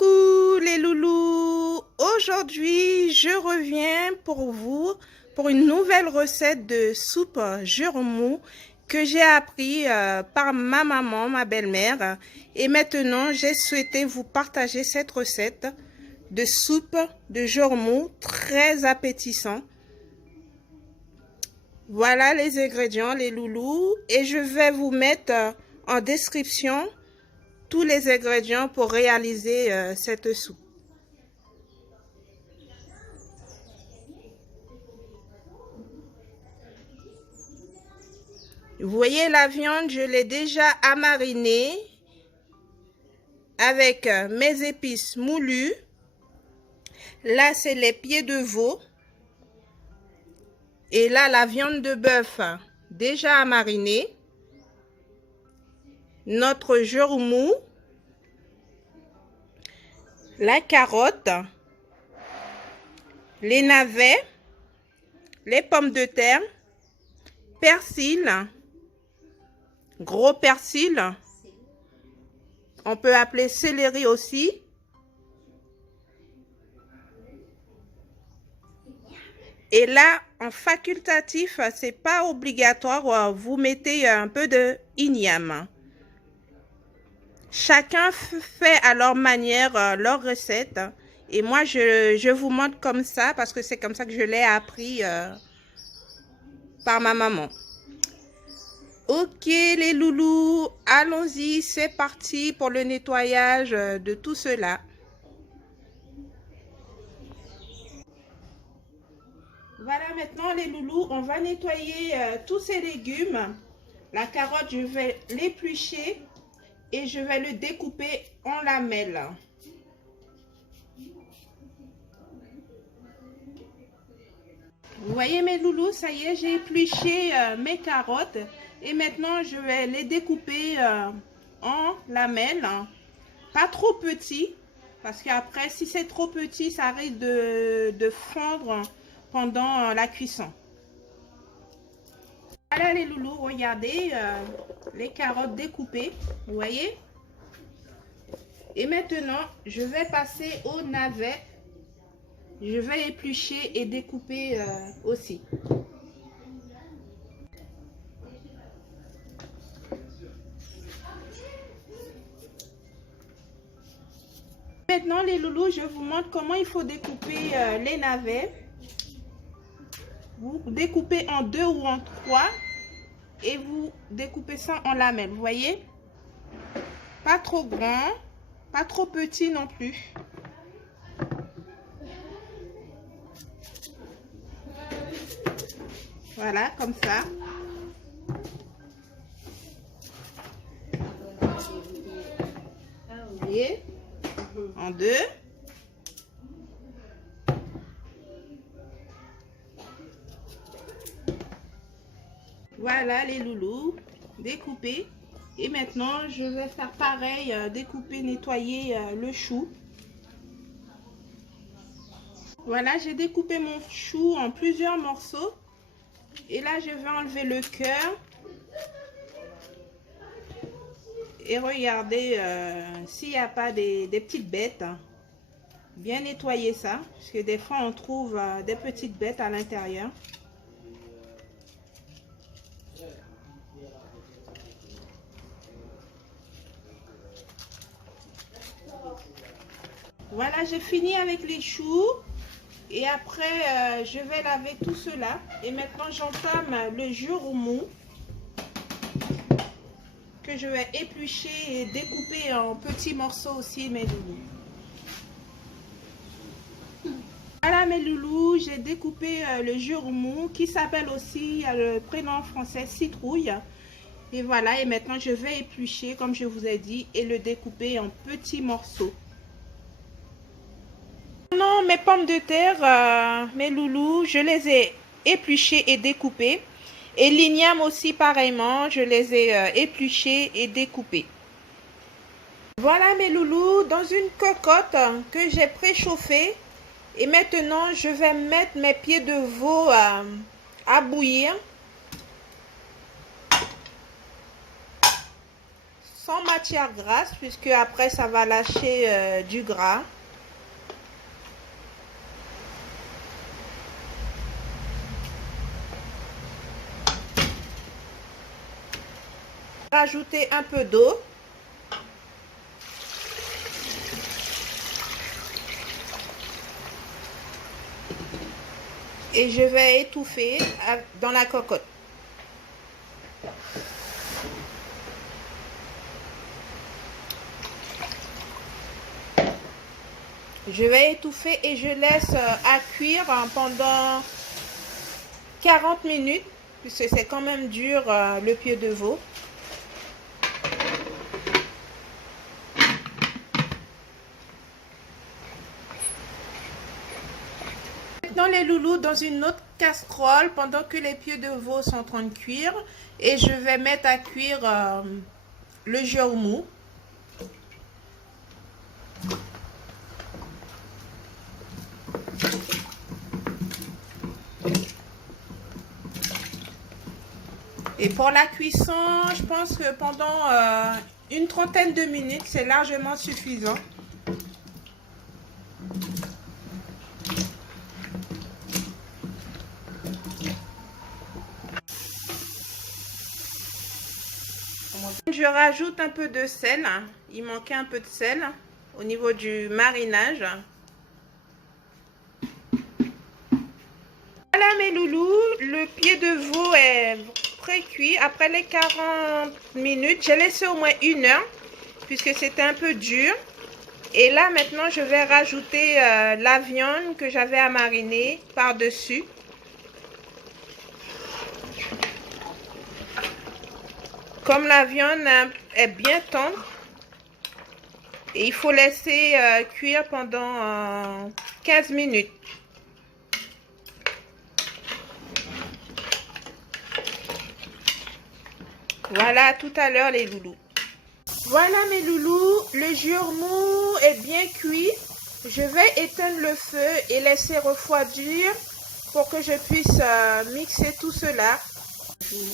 Coucou les loulous! Aujourd'hui, je reviens pour vous pour une nouvelle recette de soupe juremou que j'ai appris par ma maman, ma belle-mère. Et maintenant, j'ai souhaité vous partager cette recette de soupe de juremou très appétissant. Voilà les ingrédients, les loulous. Et je vais vous mettre en description tous les ingrédients pour réaliser cette soupe. Vous voyez la viande, je l'ai déjà amarinée avec mes épices moulues. Là, c'est les pieds de veau. Et là, la viande de bœuf déjà marinée. Notre juremou. La carotte. Les navets. Les pommes de terre. Persil. Gros persil. On peut appeler céleri aussi. Et là, en facultatif, c'est pas obligatoire, vous mettez un peu de igname. Chacun fait à leur manière leur recette. Et moi, je vous montre comme ça parce que c'est comme ça que je l'ai appris par ma maman. Ok les loulous, allons-y, c'est parti pour le nettoyage de tout cela. Voilà, maintenant les loulous, on va nettoyer tous ces légumes. La carotte, je vais l'éplucher et je vais le découper en lamelles. Vous voyez mes loulous, ça y est, j'ai épluché mes carottes et maintenant je vais les découper en lamelles. Pas trop petits parce qu'après, si c'est trop petit, ça risque de fondre pendant la cuisson. Voilà les loulous, regardez les carottes découpées, vous voyez. Et maintenant, je vais passer au navet. Je vais éplucher et découper aussi. Maintenant les loulous, je vous montre comment il faut découper les navets. Vous découpez en 2 ou en 3 et vous découpez ça en lamelles, vous voyez. Pas trop grand, pas trop petit non plus. Voilà, comme ça. Vous voyez, en 2. Voilà les loulous, découpés. Et maintenant, je vais faire pareil, découper, nettoyer le chou. Voilà, j'ai découpé mon chou en plusieurs morceaux. Et là, je vais enlever le cœur. Et regardez s'il n'y a pas des petites bêtes. Bien nettoyer ça, parce que des fois, on trouve des petites bêtes à l'intérieur. Voilà, j'ai fini avec les choux. Et après, je vais laver tout cela. Et maintenant, j'entame le juremou que je vais éplucher et découper en petits morceaux aussi, mes loulous. Voilà mes loulous, j'ai découpé le juremou qui s'appelle aussi le prénom français citrouille. Et voilà, et maintenant je vais éplucher comme je vous ai dit et le découper en petits morceaux. Non, mes pommes de terre, mes loulous, je les ai épluchées et découpées. Et l'igname aussi pareillement, je les ai épluchées et découpées. Voilà mes loulous, dans une cocotte que j'ai préchauffée. Et maintenant, je vais mettre mes pieds de veau à bouillir. sans matière grasse, puisque après ça va lâcher du gras. Rajouter un peu d'eau. Et je vais étouffer dans la cocotte. Je vais étouffer et je laisse à cuire pendant 40 minutes, puisque c'est quand même dur le pied de veau. Maintenant les loulous dans une autre casserole pendant que les pieds de veau sont en train de cuire, et je vais mettre à cuire le jeumou. Et pour la cuisson, je pense que pendant une trentaine de minutes, c'est largement suffisant. Je rajoute un peu de sel. Il manquait un peu de sel au niveau du marinage. Voilà mes loulous, le pied de veau est pré-cuit. Après les 40 minutes, j'ai laissé au moins 1 heure puisque c'était un peu dur. Et là maintenant, je vais rajouter la viande que j'avais à mariner par-dessus. Comme la viande est bien tendre, et il faut laisser cuire pendant 15 minutes. Voilà, à tout à l'heure les loulous. Voilà mes loulous, le jeumou est bien cuit. Je vais éteindre le feu et laisser refroidir pour que je puisse mixer tout cela.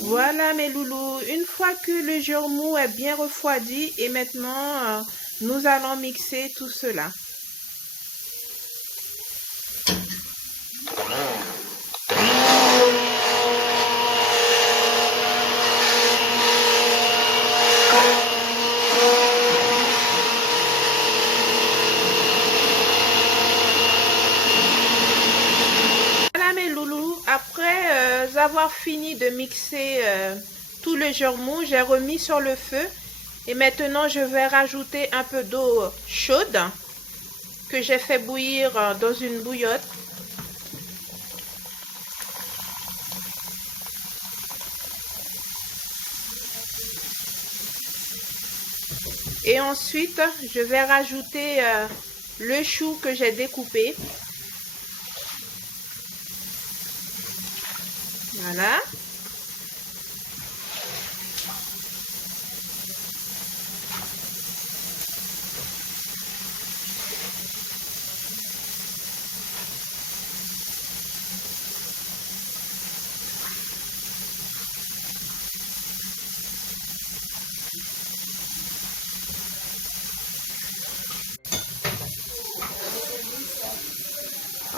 Voilà mes loulous, une fois que le jeumou est bien refroidi, et maintenant nous allons mixer tout cela. Après avoir fini de mixer tout le jeumou, j'ai remis sur le feu et maintenant je vais rajouter un peu d'eau chaude que j'ai fait bouillir dans une bouillotte. Et ensuite, je vais rajouter le chou que j'ai découpé. Voilà.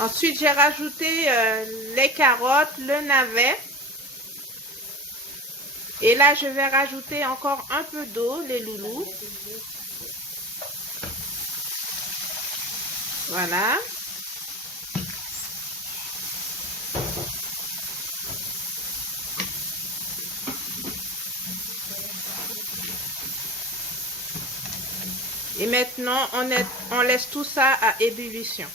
Ensuite, j'ai rajouté les carottes, le navet. Et là, je vais rajouter encore un peu d'eau, les loulous. Voilà. Et maintenant, on laisse tout ça à ébullition.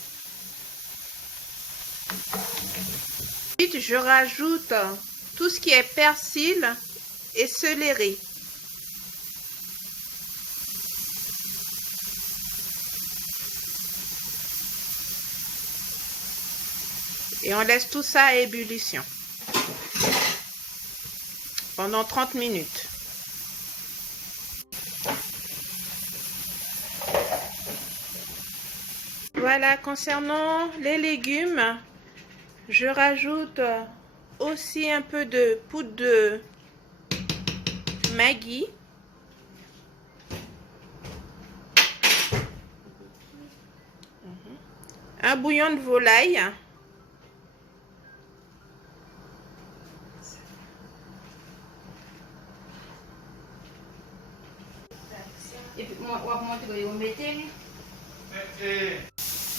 Ensuite, je rajoute tout ce qui est persil et céleri. Et on laisse tout ça à ébullition pendant 30 minutes. Voilà, concernant les légumes, je rajoute aussi un peu de poudre de Maggi. un bouillon de volaille.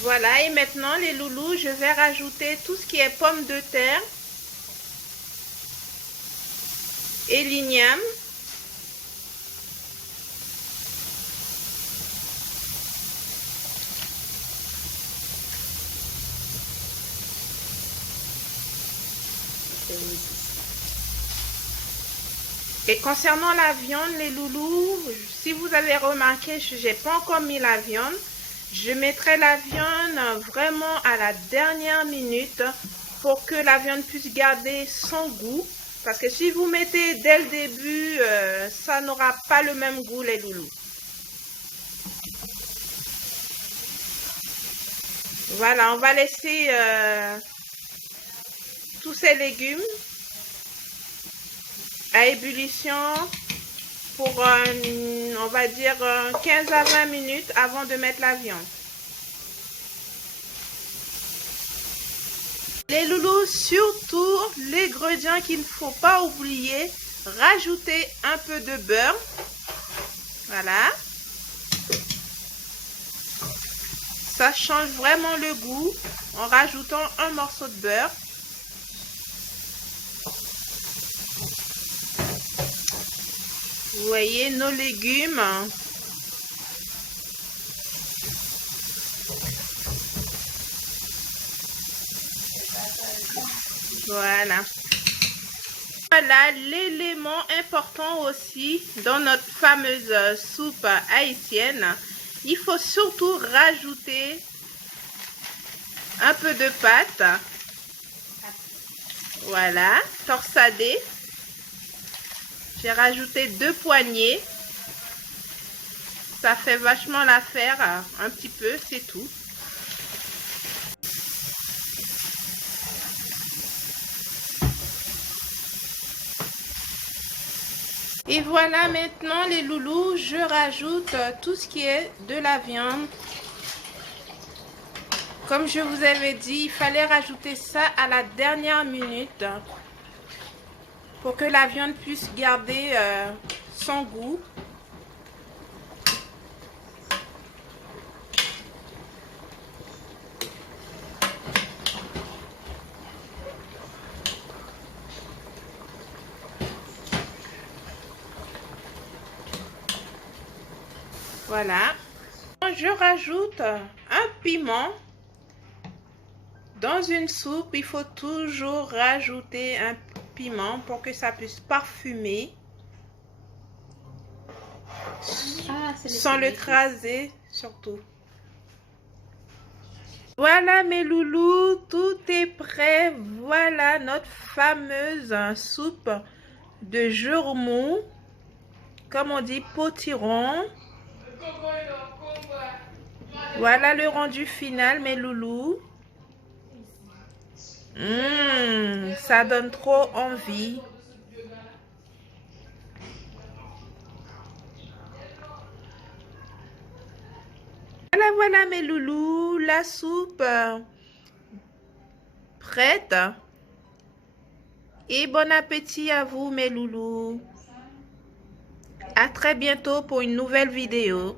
Voilà, et maintenant les loulous, je vais rajouter tout ce qui est pommes de terre et l'igname. Et concernant la viande, les loulous, si vous avez remarqué, je n'ai pas encore mis la viande. Je mettrai la viande vraiment à la dernière minute pour que la viande puisse garder son goût. Parce que si vous mettez dès le début, ça n'aura pas le même goût, les loulous. Voilà, on va laisser tous ces légumes à ébullition pour, on va dire, 15 à 20 minutes avant de mettre la viande. Les loulous, surtout l'ingrédient qu'il ne faut pas oublier, rajouter un peu de beurre. Voilà. Ça change vraiment le goût en rajoutant un morceau de beurre. Vous voyez nos légumes. Voilà. Voilà l'élément important aussi dans notre fameuse soupe haïtienne. Il faut surtout rajouter un peu de pâte. Voilà, torsadée. J'ai rajouté 2 poignées. Ça fait vachement l'affaire, un petit peu, c'est tout. Et voilà, maintenant les loulous, je rajoute tout ce qui est de la viande. Comme je vous avais dit, il fallait rajouter ça à la dernière minute pour que la viande puisse garder son goût. Voilà. Je rajoute un piment. Dans une soupe, il faut toujours rajouter un piment pour que ça puisse parfumer. Sans le craser, surtout. Voilà mes loulous, tout est prêt. Voilà notre fameuse soupe de jourmou. Comme on dit, potiron. Voilà le rendu final, mes loulous. Ça donne trop envie. Voilà mes loulous, la soupe prête. Et bon appétit à vous mes loulous. À très bientôt pour une nouvelle vidéo.